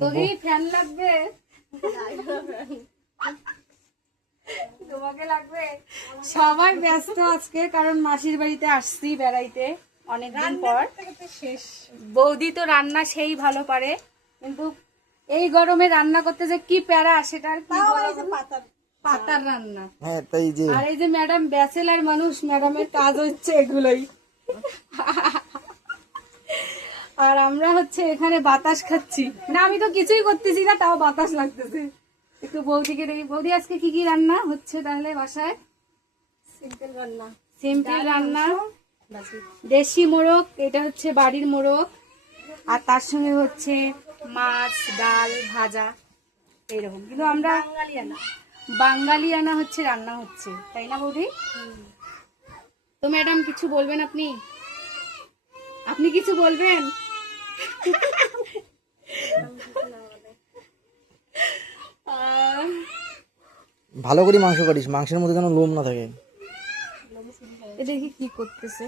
তোরই ফ্যান লাগবে, তোমাকে লাগবে। সবাই ব্যস্ত আজকে, কারণ মাসির বাড়িতে আসছি বেড়াইতে অনেকদিন পর। শেষ। বৌদি তো রান্না সেই ভালো পারে, কিন্তু এই গরমে রান্না করতে যে কি প্যারা, সেটা আর কি বলবো। পাতার রান্না। হ্যাঁ তাই যে আর এই যে ম্যাডাম ব্যাচেলার মানুষ, ম্যাডামের কাজ হচ্ছে এগুলোই। আর আমরা হচ্ছে এখানে বাতাস খাচ্ছি না, আমি তো কিছুই করতেছি না, তাও বাতাস লাগতেছে। একটু বৌদিকে দেখি, বৌদি আজকে কি কি রান্না হচ্ছে তাহলে বাসায়? সিম্পল রান্না। সিম্পল রান্না, দেশি মোরগ, এটা হচ্ছে বাড়ির মোরগ, আর তার সঙ্গে হচ্ছে মাছ, ডাল, ভাজা, এইরকম। কিন্তু আমরা বাঙালিয়ানা হচ্ছে রান্না হচ্ছে, তাই না বৌদি? তো ম্যাডাম কিছু বলবেন আপনি? আপনি কিছু বলবেন? ভালো করে মাংস করিস, মাংসের মধ্যে যেন লোম না থাকে। দেখি কি করতেছে।